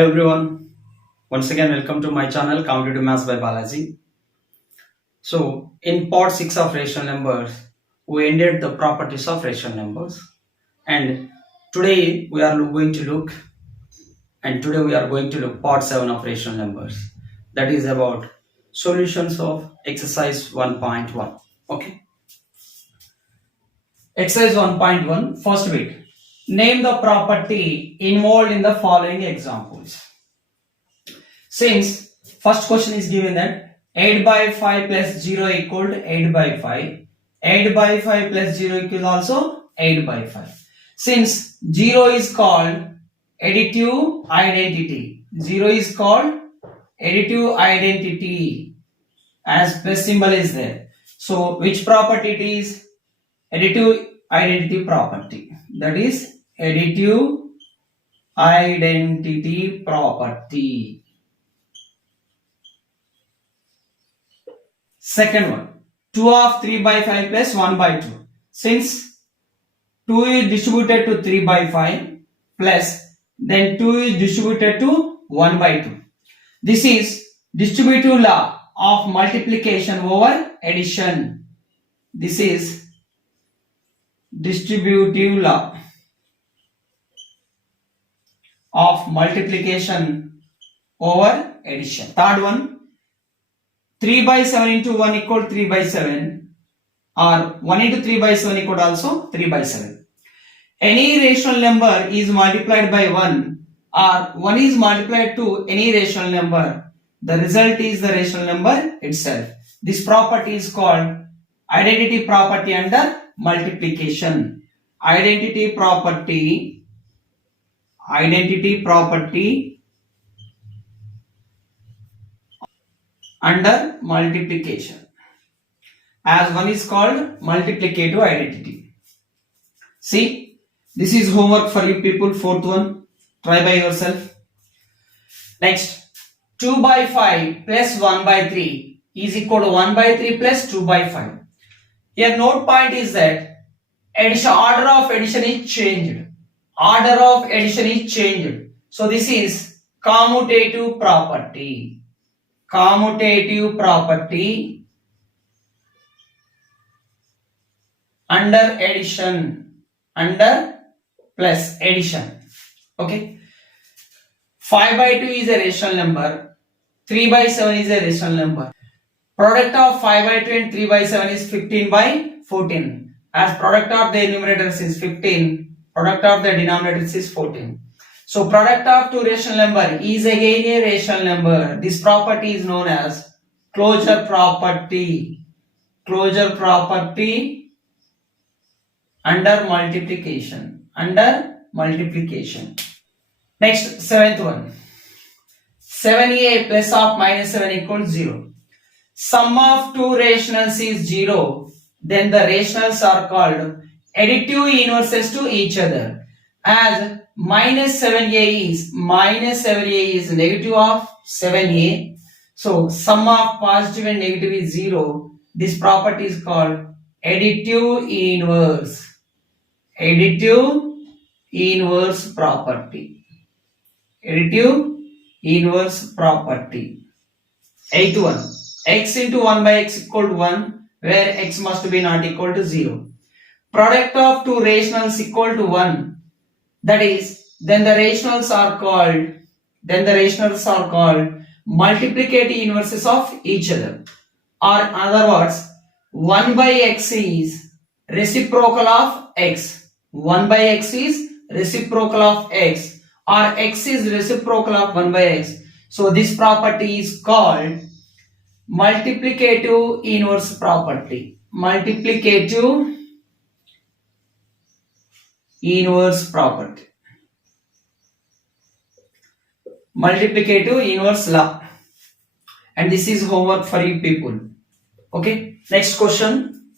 Hi everyone, once again welcome to my channel Competitive Maths by Balaji. So in part 6 of rational numbers, we ended the properties of rational numbers, and today we are going to look part 7 of rational numbers, that is about solutions of exercise 1.1. Okay, exercise 1.1, first bit. Name the property involved in the following examples. Since first question is given that 8 by 5 plus 0 equal to 8 by 5. 8 by 5 plus 0 equal also 8 by 5. Since 0 is called additive identity. 0 is called additive identity as plus symbol is there. So which property it is? Additive identity property. That is additive identity property. Second one, 2 of 3 by 5 plus 1 by 2. Since 2 is distributed to 3 by 5 plus then 2 is distributed to 1 by 2. This is distributive law of multiplication over addition. This is distributive law of multiplication over addition. Third one, 3 by 7 into 1 equal 3 by 7, or 1 into 3 by 7 equal also 3 by 7. Any rational number is multiplied by 1 or 1 is multiplied to any rational number. The result is the rational number itself. This property is called identity property under multiplication. Identity property under multiplication, as one is called multiplicative identity. See, this is homework for you people, fourth one, try by yourself. Next, 2 by 5 plus 1 by 3 is equal to 1 by 3 plus 2 by 5. Here note point is that order of addition is changed. Order of addition is changed. So this is commutative property. Commutative property under addition, under plus addition. Okay, 5 by 2 is a rational number, 3 by 7 is a rational number. Product of 5 by 2 and 3 by 7 is 15 by 14. As product of the numerators is 15, product of the denominators is 14. So product of two rational number is again a rational number. This property is known as closure property. Closure property under multiplication. Under multiplication. Next, seventh one. 7a plus of minus 7 equals 0. Sum of two rationals is 0. Then the rationals are called additive inverses to each other. As minus 7a is negative of 7a. So sum of positive and negative is 0. This property is called additive inverse. Additive inverse property. Additive inverse property. Eighth one. X into 1 by x equal to 1, where x must be not equal to 0. Product of two rationals equal to 1. That is, then the rationals are called multiplicative inverses of each other. Or in other words, 1 by x is reciprocal of x. 1 by x is reciprocal of x, or x is reciprocal of 1 by x. So this property is called multiplicative inverse property. Multiplicative inverse property. Multiplicative inverse law. And this is homework for you people. Okay. Next question.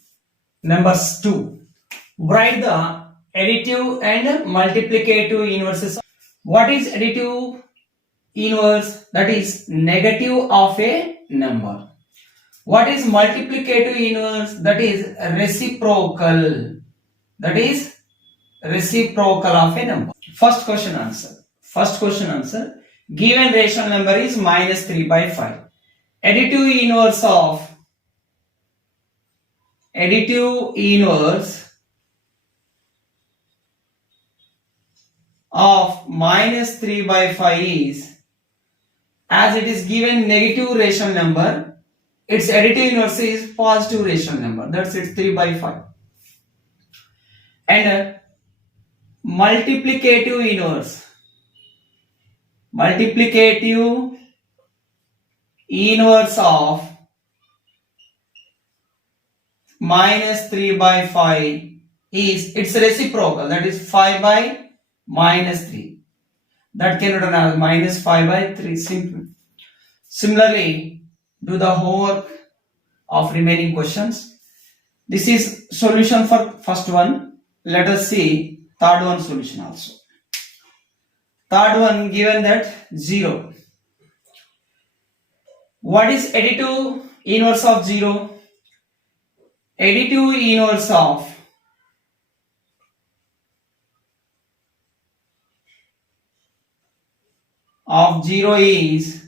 Number 2. Write the additive and multiplicative inverses. What is additive inverse? That is negative of a number. What is multiplicative inverse? That is reciprocal. That is reciprocal of a number. First question answer. given rational number is minus 3 by 5. Additive inverse of minus 3 by 5 is, as it is given negative rational number, its additive inverse is positive rational number. That's it, 3 by 5. And multiplicative inverse of minus 3 by 5 is its reciprocal, that is 5 by minus 3. That can be written as minus 5 by 3. Simple. Similarly, do the homework of remaining questions. This is solution for first one. Let us see third one solution also. Third one, given that 0. What is additive inverse of 0? Additive inverse of 0 is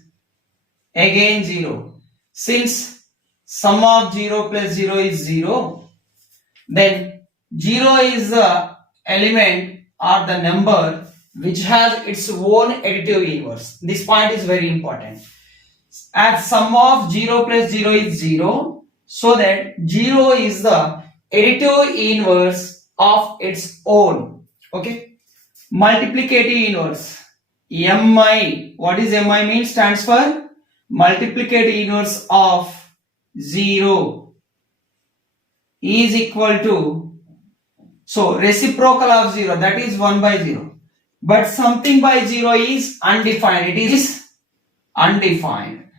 again 0. Since sum of 0 plus 0 is 0, then 0 is the element or the number which has its own additive inverse. This point is very important. As sum of 0 plus 0 is 0, so that 0 is the additive inverse of its own. Okay. Multiplicative inverse. MI. What is MI mean? Stands for multiplicative inverse of 0 is equal to, so reciprocal of 0, that is 1 by 0. But something by 0 is undefined. It is undefined.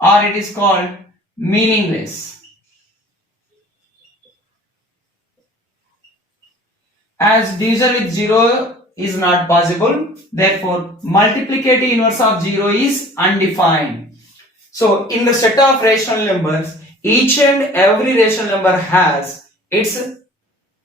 Or it is called meaningless. As division with 0 is not possible, therefore multiplicative inverse of 0 is undefined. So in the set of rational numbers, each and every rational number has its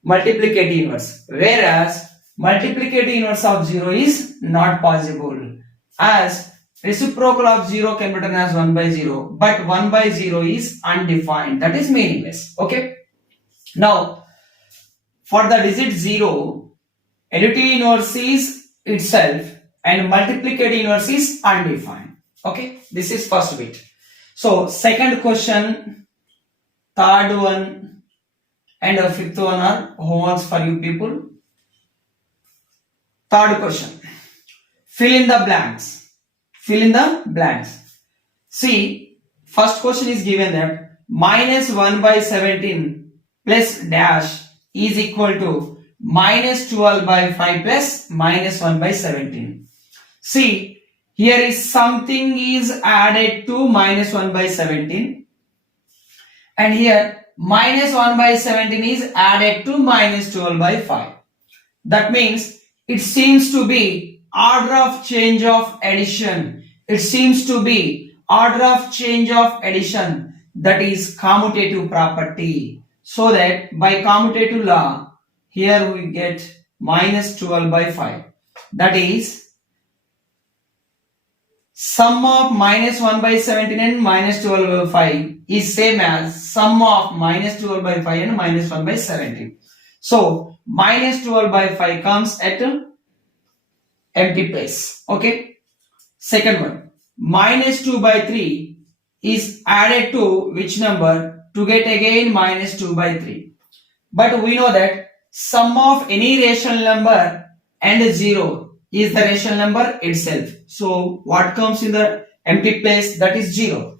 multiplicative inverse, whereas multiplicative inverse of 0 is not possible, as reciprocal of 0 can be written as 1 by 0, but 1 by 0 is undefined, that is meaningless. Okay. Now, for the digit 0, additive inverse is itself and multiplicative inverse is undefined. Okay, this is first bit. So, second question, third one, and fifth one are homeworks for you people. Third question, fill in the blanks. Fill in the blanks. See, first question is given that minus 1 by 17 plus dash is equal to minus 12 by 5 plus minus 1 by 17. See, here is something is added to minus 1 by 17, and here minus 1 by 17 is added to minus 12 by 5. That means it seems to be order of change of addition. It seems to be order of change of addition, that is commutative property. So that by commutative law, here we get minus 12 by 5. That is sum of minus 1 by 17 and minus 12 by 5 is same as sum of minus 12 by 5 and minus 1 by 17. So minus 12 by 5 comes at empty place. Okay. Second one, minus 2 by 3 is added to which number to get again minus 2 by 3. But we know that sum of any rational number and 0 is the rational number itself. So what comes in the empty place? That is 0.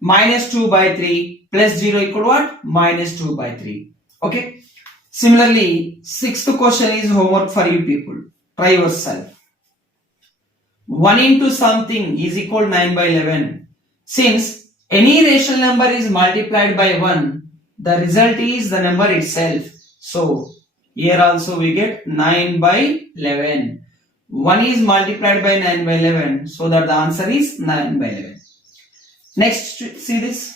Minus 2 by 3 plus 0 equal what? Minus 2 by 3. Okay. Similarly, sixth question is homework for you people. Try yourself. 1 into something is equal to 9 by 11. Since any rational number is multiplied by 1, the result is the number itself. So here also we get 9 by 11. 1 is multiplied by 9 by 11, so that the answer is 9 by 11. Next, see this.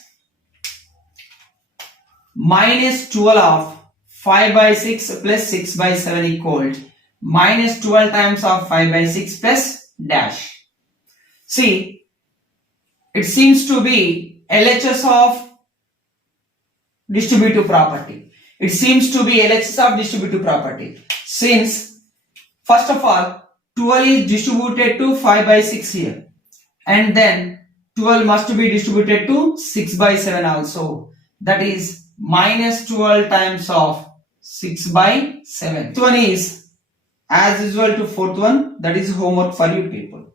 Minus 12 of 5 by 6 plus 6 by 7 equal minus 12 times of 5 by 6 plus dash. See, it seems to be LHS of distributive property. It seems to be LHS of distributive property. Since, first of all, 12 is distributed to 5 by 6 here. And then 12 must be distributed to 6 by 7 also. That is minus 12 times of 6 by 7. This one is as usual to fourth one. That is homework for you people.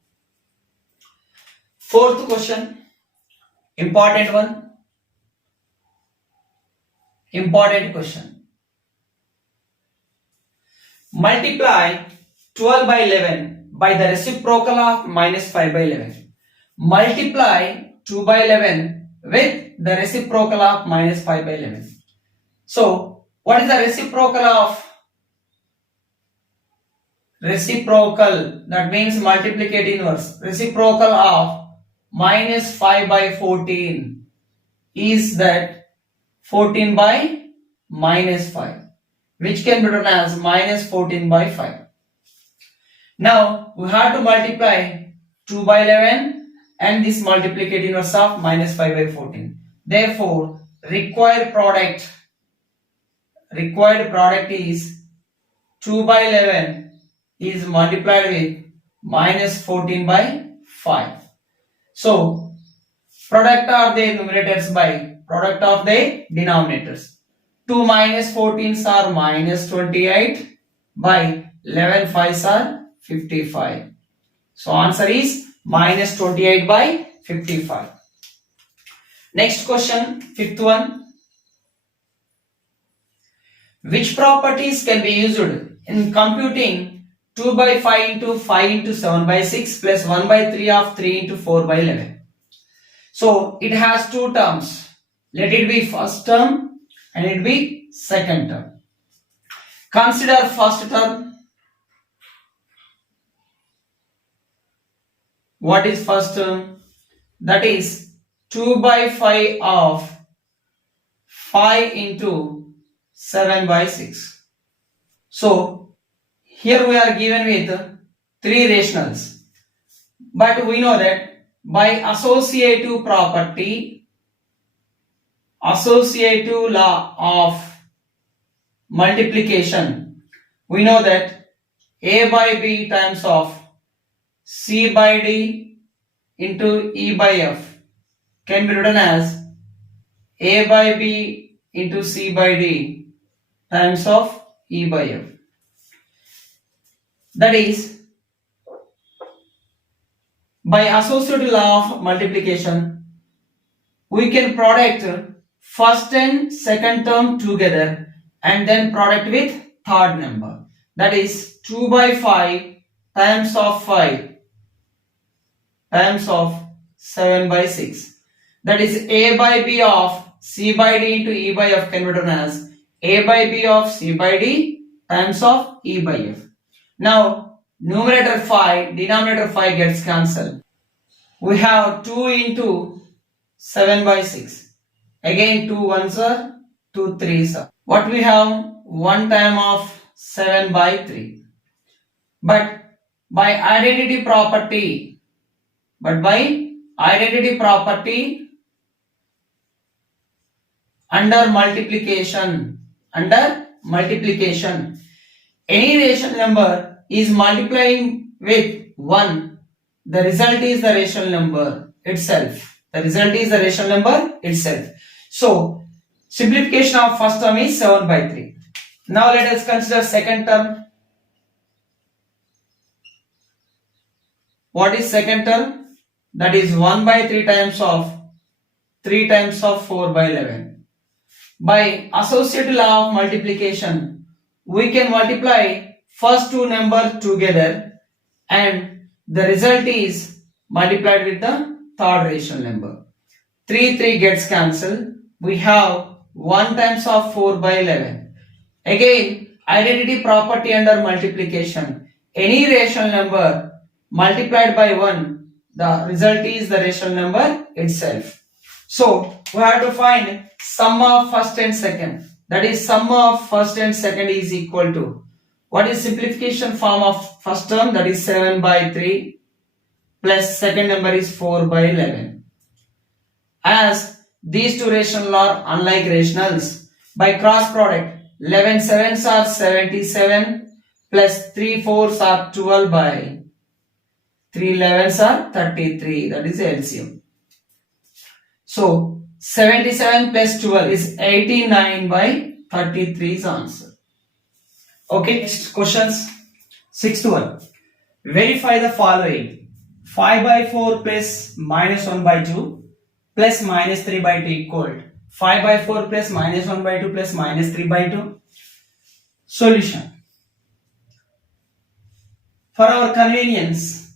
Fourth question. Important one. Important question. Multiply 12 by 11 by the reciprocal of minus 5 by 11. Multiply 2 by 11 with the reciprocal of minus 5 by 11. So, what is the reciprocal of? Reciprocal, that means multiplicate inverse. Reciprocal of minus 5 by 14 is that 14 by minus 5, which can be written as minus 14 by 5. Now, we have to multiply 2 by 11 and this multiplicate inverse of minus 5 by 14. Therefore, required product is 2 by 11 is multiplied with minus 14 by 5. So, product of the numerators by product of the denominators. 2 minus 14s are minus 28 by 11 5s are 55. So, answer is minus 28 by 55. Next question, fifth one. Which properties can be used in computing 2 by 5 into 5 into 7 by 6 plus 1 by 3 of 3 into 4 by 11. So, it has two terms. Let it be first term and it be second term. Consider first term. What is first term? That is 2 by 5 of 5 into 7 by 6. So, here we are given with 3 rationals. But we know that by associative property, associative law of multiplication, we know that A by B times of C by D into E by F can be written as A by B into C by D times of E by F. That is, by associative law of multiplication, we can product first and second term together and then product with third number. That is 2 by 5 times of 5 times of 7 by 6. That is A by B of C by D into E by F can be written as A by B of C by D times of E by F. Now, numerator 5, denominator 5 gets cancelled. We have 2 into 7 by 6. Again 2 ones are 2 3s are. What we have? 1 time of 7 by 3. But by identity property, under multiplication, any rational number is multiplying with 1, the result is the rational number itself. So, simplification of first term is 7 by 3. Now let us consider second term. What is second term? That is 1 by 3 times of 4 by 11. By associative law of multiplication, we can multiply first two numbers together and the result is multiplied with the third rational number. 3 gets cancelled. We have 1 times of 4 by 11. Again, identity property under multiplication. Any rational number multiplied by 1, the result is the rational number itself. So, we have to find sum of first and second. That is, sum of first and second is equal to What is simplification form of first term? That is 7 by 3 plus second number is 4 by 11. As these two rational are unlike rationals, by cross product 11 sevens are 77 plus 3 fours are 12 by 3 11s are 33. That is LCM. So 77 plus 12 is 89 by 33 is answer. Okay, next questions. Sixth one. Verify the following. 5 by 4 plus minus 1 by 2 plus minus 3 by 2 equal 5 by 4 plus minus 1 by 2 plus minus 3 by 2. Solution. For our convenience,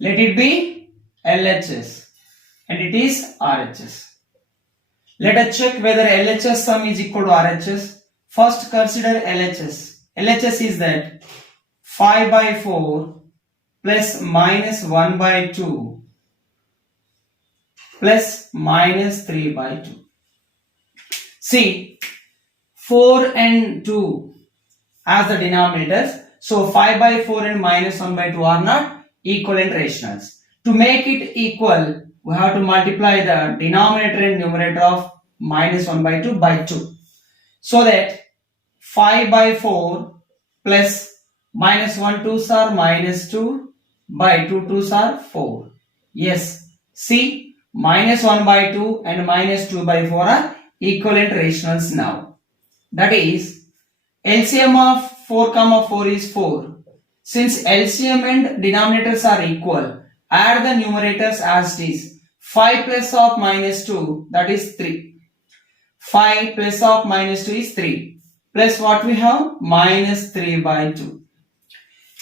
let it be LHS and it is RHS. Let us check whether LHS sum is equal to RHS. First consider LHS. LHS is that 5 by 4 plus minus 1 by 2 plus minus 3 by 2. See, 4 and 2 as the denominators. So 5 by 4 and minus 1 by 2 are not equivalent rationals. To make it equal, we have to multiply the denominator and numerator of minus 1 by 2 by 2. So that 5 by 4 plus minus 1 2s are minus 2 by 2 2s are 4. Yes, see, minus 1 by 2 and minus 2 by 4 are equivalent rationals now. That is, LCM of 4 comma 4 is 4. Since LCM and denominators are equal, add the numerators as it is. 5 plus of minus 2, that is 3. 5 plus of minus 2 is 3. Plus what we have? Minus 3 by 2.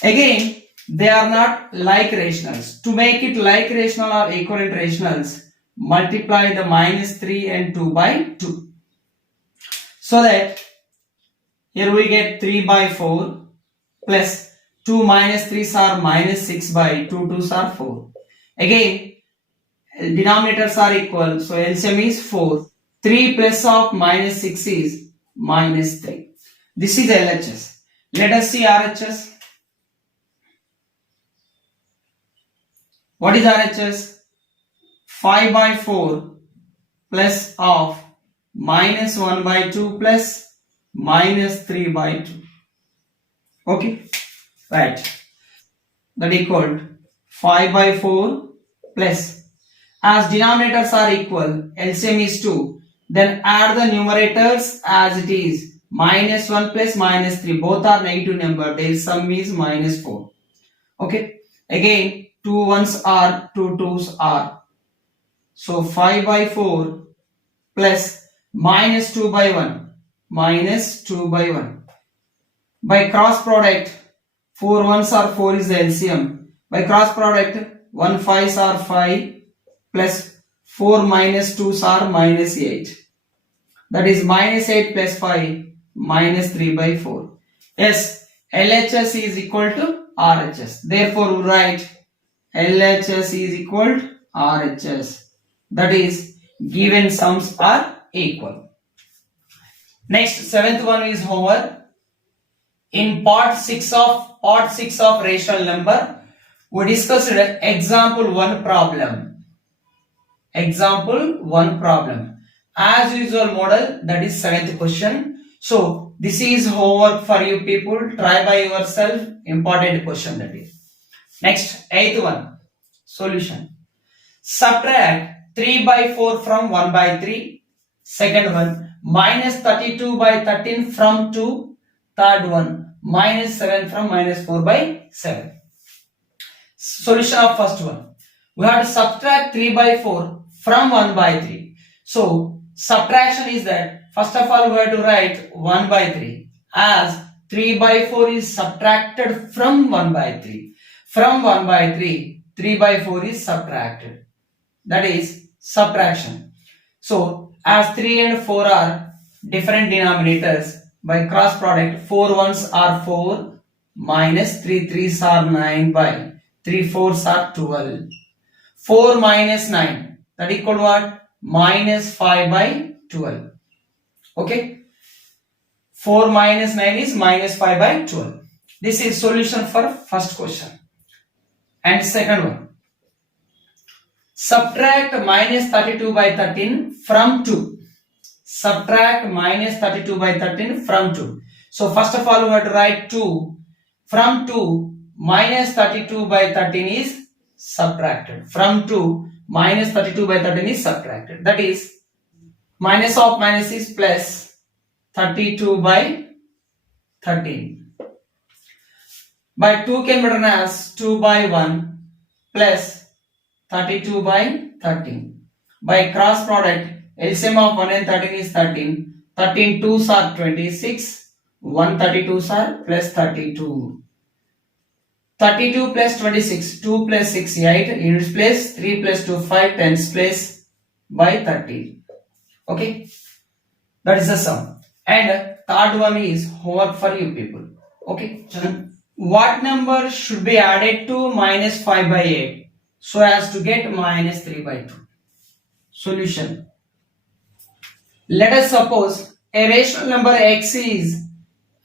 Again, they are not like rationals. To make it like rational or equivalent rationals, multiply the minus 3 and 2 by 2. So that here we get 3 by 4 plus 2 minus 3s are minus 6 by 2 2s are 4. Again, denominators are equal, so LCM is 4. 3 plus of minus 6 is minus 3. This is LHS. Let us see RHS. What is RHS? 5 by 4 plus of minus 1 by 2 plus minus 3 by 2. Okay, right. That equal 5 by 4 plus, as denominators are equal, LCM is 2. Then add the numerators as it is. Minus 1 plus minus 3. Both are negative number. Their sum is minus 4. Okay. Again, 2 1s are, 2 2s are. So 5 by 4 plus minus 2 by 1. Minus 2 by 1. By cross product, 4 1s are 4 is the LCM. By cross product, 1 5s are 5 plus 4 minus 2s are minus 8. That is minus 8 plus 5 minus 3 by 4. Yes, LHS is equal to RHS. Therefore, we write LHS is equal to RHS. That is, given sums are equal. Next, seventh one is homework. In part 6 of rational number, we discussed example 1 problem. Example 1 problem. As usual model, that is 7th question. So this is homework for you people. Try by yourself. Important question that is. Next, 8th one. Solution. Subtract 3 by 4 from 1 by 3. Second one. Minus 32 by 13 from 2. Third one. Minus 7 from minus 4 by 7. Solution of first one. We have to subtract 3 by 4 from 1 by 3. So subtraction is that, first of all we have to write 1 by 3, as 3 by 4 is subtracted from 1 by 3. From 1 by 3, 3 by 4 is subtracted. That is subtraction. So as 3 and 4 are different denominators, by cross product 4 1s are 4 minus 3 3s are 9 by 3 4s are 12. 4 minus 9, that equal what? Minus 5 by 12. Okay. 4 minus 9 is minus 5 by 12. This is solution for first question. And second one. Subtract minus 32 by 13 from 2. Subtract minus 32 by 13 from 2. So first of all we have to write 2. From 2 minus 32 by 13 is subtracted. From 2 minus 32 by 13 is subtracted. That is minus of minus is plus 32 by 13. By 2 can be written as 2 by 1 plus 32 by 13. By cross product, LCM of 1 and 13 is 13. 13 2s are 26. 1 32s are plus 32. 32 plus 26. 2 plus 6 8. Units place. 3 plus 2 5. Tens place by 30. Okay. That is the sum. And third one is homework for you people. Okay. What number should be added to minus 5 by 8? So as to get minus 3 by 2. Solution. Let us suppose a rational number x is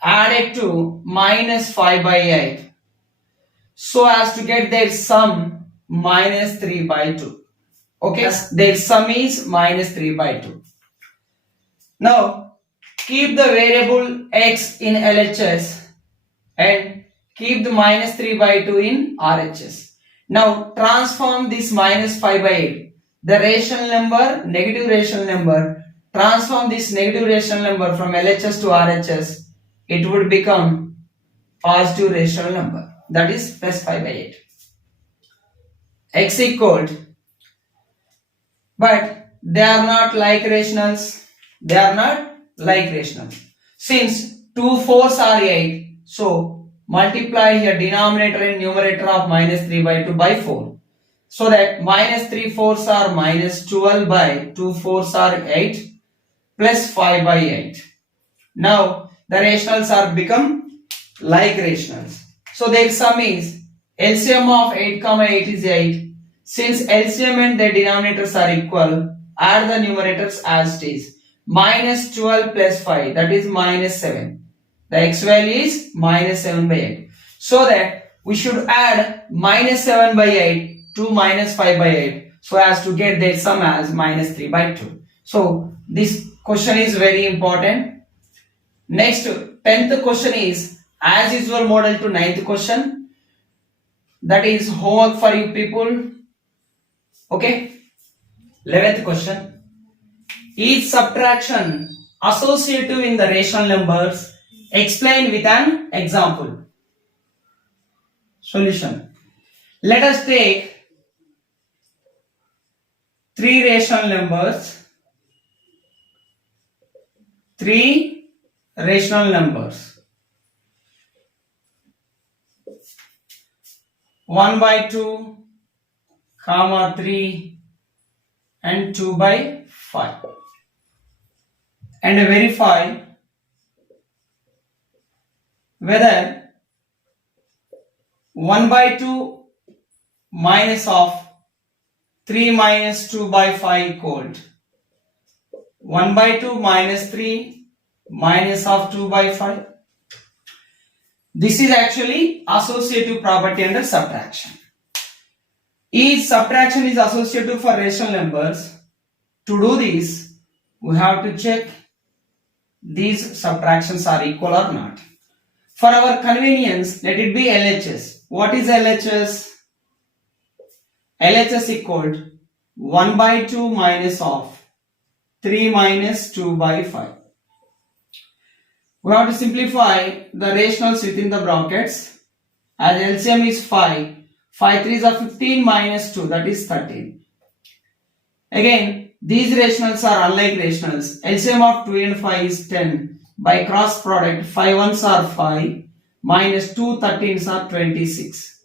added to minus 5 by 8. So as to get their sum minus 3 by 2. Okay, their sum is minus 3 by 2. Now keep the variable x in LHS and keep the minus 3 by 2 in RHS. Now transform this minus 5 by 8. The rational number, negative rational number, transform this negative rational number from LHS to RHS. It would become positive rational number. That is plus 5 by 8. X equal. But they are not like rationals. They are not like rationals. Since 2 4s are 8. So multiply here denominator and numerator of minus 3 by 2 by 4. So that minus 3 4s are minus 12 by 2 4s are 8 plus 5 by 8. Now the rationals are become like rationals. So their sum is LCM of 8 comma 8 is 8. Since LCM and their denominators are equal, add the numerators as it is. Minus 12 plus 5, that is minus 7. The x value is minus 7 by 8. So that we should add minus 7 by 8 to minus 5 by 8. So as to get their sum as minus 3 by 2. So this question is very important. Next, 10th question is as usual model to 9th question. That is homework for you people. Okay. 11th question. Is subtraction associative in the rational numbers? Explain with an example. Solution. Let us take 3 rational numbers. 3 rational numbers. 1 by 2, comma 3 and 2 by 5. And verify whether 1 by 2 minus of 3 minus 2 by 5 equal 1 by 2 minus 3 minus of 2 by 5. This is actually associative property under subtraction. If subtraction is associative for rational numbers, to do this we have to check these subtractions are equal or not. For our convenience, let it be LHS. What is LHS? LHS equal 1 by 2 minus of 3 minus 2 by 5. We have to simplify the rationals within the brackets. As LCM is 5. 5 3s are 15 minus 2, that is 13. Again, these rationals are unlike rationals. LCM of 2 and 5 is 10. By cross product, 5 1s are 5 minus 2 13s are 26.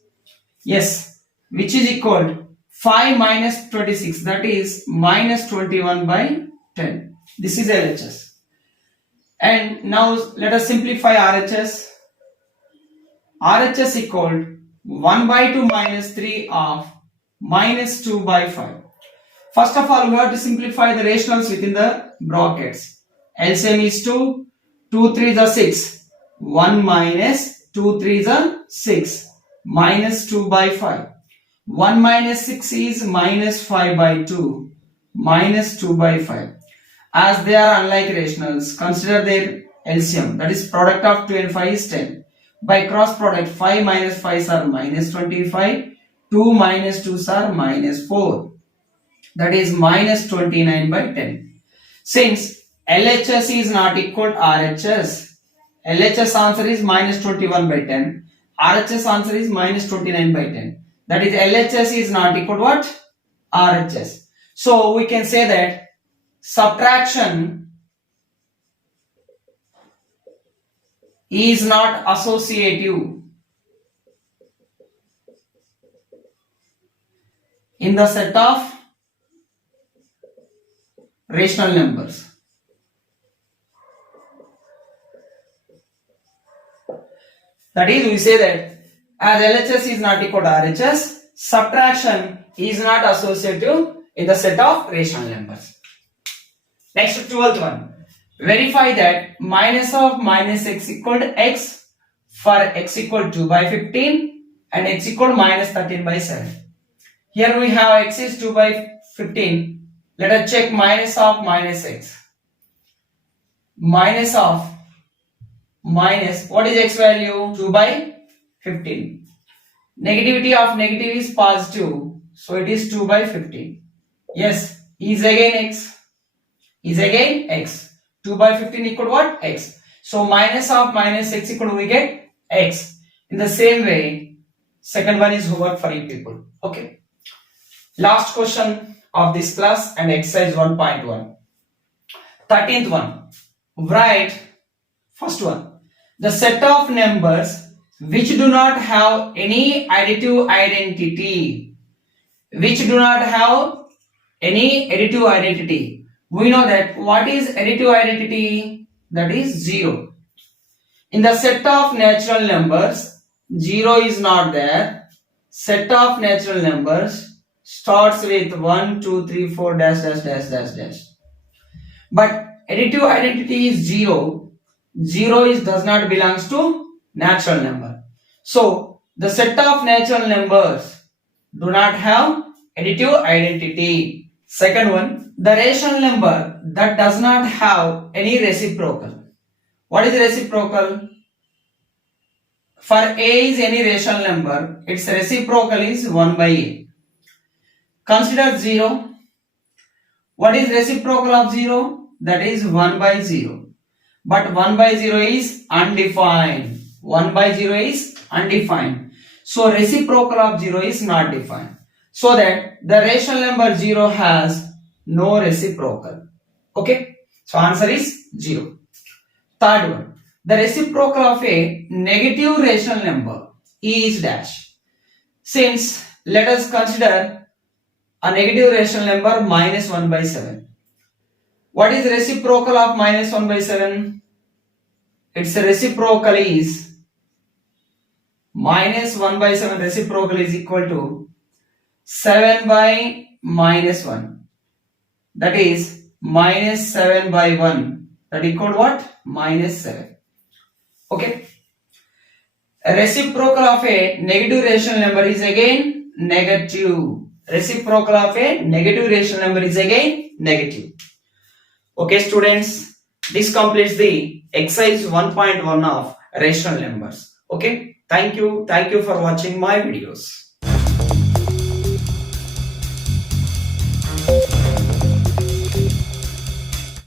Yes, which is equal 5 minus 26, that is minus 21 by 10. This is LHS. And now let us simplify RHS. RHS equal 1 by 2 minus 3 of minus 2 by 5. First of all, we have to simplify the rationals within the brackets. LCM is 2, 2 3s are 6, 1 minus 2 3s are 6, minus 2 by 5. 1 minus 6 is minus 5 by 2, minus 2 by 5. As they are unlike rationals, consider their LCM, that is product of 2 and 5 is 10. By cross product, 5 minus 5s are minus 25, 2 minus 2s are minus 4, that is minus 29 by 10. Since LHS is not equal to RHS, LHS answer is minus 21 by 10, RHS answer is minus 29 by 10. That is LHS is not equal to what? RHS. So we can say that subtraction is not associative in the set of rational numbers. That is, we say that as LHS is not equal to RHS, subtraction is not associative in the set of rational numbers. Next, 12th one. Verify that minus of minus x equal to x for x equal to 2 by 15 and x equal to minus 13 by 7. Here we have x is 2 by 15. Let us check minus of minus x. Minus of minus, what is x value? 2 by 15. Negativity of negative is positive, so it is 2 by 15. Yes, is again x. Is again x. 2 by 15 equal to what? X. So minus of minus x equal to we get x. In the same way, second one is homework for you people. Okay. Last question of this class and exercise 1.1. 13th one. Write first one. The set of numbers which do not have any additive identity. Which do not have any additive identity. We know that what is additive identity? That is 0. In the set of natural numbers, 0 is not there. Set of natural numbers starts with 1, 2, 3, 4, dash, dash, dash, dash, dash. But additive identity is 0. 0 does not belongs to natural number. So, the set of natural numbers do not have additive identity. Second one, the rational number that does not have any reciprocal. What is reciprocal? For a is any rational number, its reciprocal is 1 by a. Consider 0. What is reciprocal of 0? That is 1 by 0. But 1 by 0 is undefined. 1 by 0 is undefined. So reciprocal of 0 is not defined. So that the rational number 0 has no reciprocal. Okay. So answer is 0. Third one. The reciprocal of a negative rational number is dash. Since let us consider a negative rational number minus 1 by 7. What is reciprocal of minus 1 by 7? Its reciprocal is minus 1 by 7 reciprocal is equal to 7 by minus 1. That is minus 7 by 1. That equal to what? Minus 7. Okay. A reciprocal of a negative rational number is again negative. Reciprocal of a negative rational number is again negative. Okay students, this completes the exercise 1.1 of rational numbers. Okay, thank you for watching my videos.